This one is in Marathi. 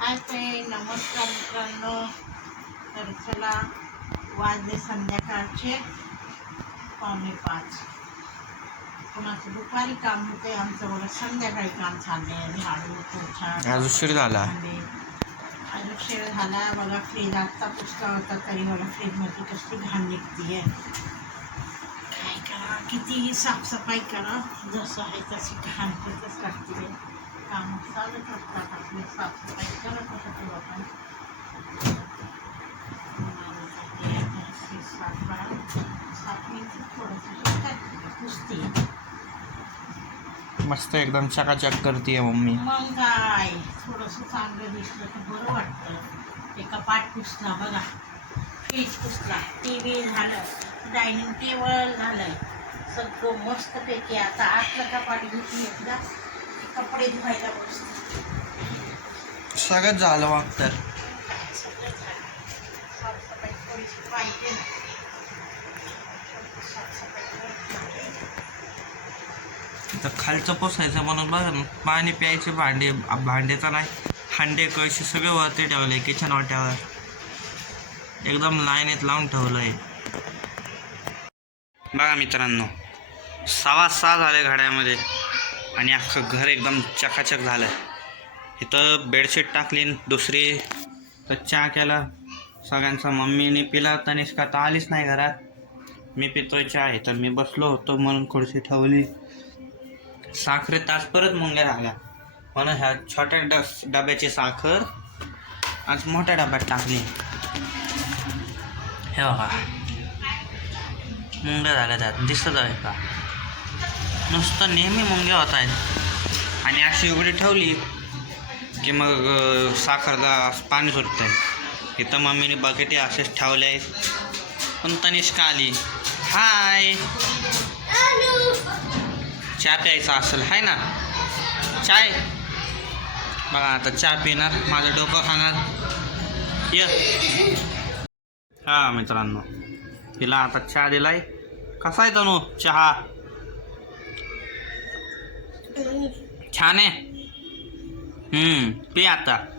हाय ते नमस्कार मित्रांनो. तर चला वाजले संध्याकाळचे. पावणे पाच. कोणाचं दुपारी काम होते आमचं बघा संध्याकाळी काम चाललंय झाडू पोछा आज उशीर झाला. आज उशीर झाला. बघा फ्रीज आत्ता पुसला होता तरी मला फ्रीजमध्ये कसली घाण निघतीये. काय करा कितीही साफसफाई करा जसं आहे तशी घाण तिथंच लागते काम चालत असतात आपली साफसफाई करत असतो आपण पुसते. मस्त एकदम चकाचक करते मम्मी. मग काय? थोडंसं चांगलं दिसलं तर बरं वाटतं. एका पाठ पुसला बघा. फ्रीज पुसला. टी व्ही झालं. डायनिंग टेबल झालं. सगळं मस्तपैकी. आता आतलं कपाट घेतली एकदा. की कपडे धुवायला बसते. झालं तर. सगळं झालं. पाहिजे ना. करते. तर खालचं पोसायचं म्हणून बघा ना पाणी प्यायचे भांडे भांडेचा नाही. हांडे कळशी सगळे वरती ठेवले किचन वाट्यावर एकदम लाईनीत लावून ठेवलं आहे बघा मित्रांनो सहा सहा झाले घड्यामध्ये आणि अख्खं घर एकदम चकाचक झालं. इथं बेडशीट टाकली दुसरी तर चहा केला. सगळ्यांचा मम्मीने पिला. तनिष्का तर आलीच नाही घरात. मी पितोय चहा. आहे तर मी बसलो होतो म्हणून खुर्ची ठेवली. साखरे तास परत मुंग्या झाल्या. म्हणून ह्या छोट्या डस डब्याची साखर आज मोठ्या डब्यात टाकली. हे बघा. मुंग्या झाल्या त्यात. दिसत आहे का? नुसतं नेहमी मुंग्या होत आहेत. आणि अशी उघडी ठेवली की मग साखरदा साखरला पाणी सुटतं इथं मम्मीने बकेटी असेच ठेवले आहेत. पण तनिष्का आली. हाय चहा प्यायचा असेल हाय ना? चाय? बघा आता चहा पिणार माझं डोकं खाणार. ये. हा मित्रांनो तिला आता चहा दिलाय. कसा आहे तनू चहा? छान आहे. ते आता.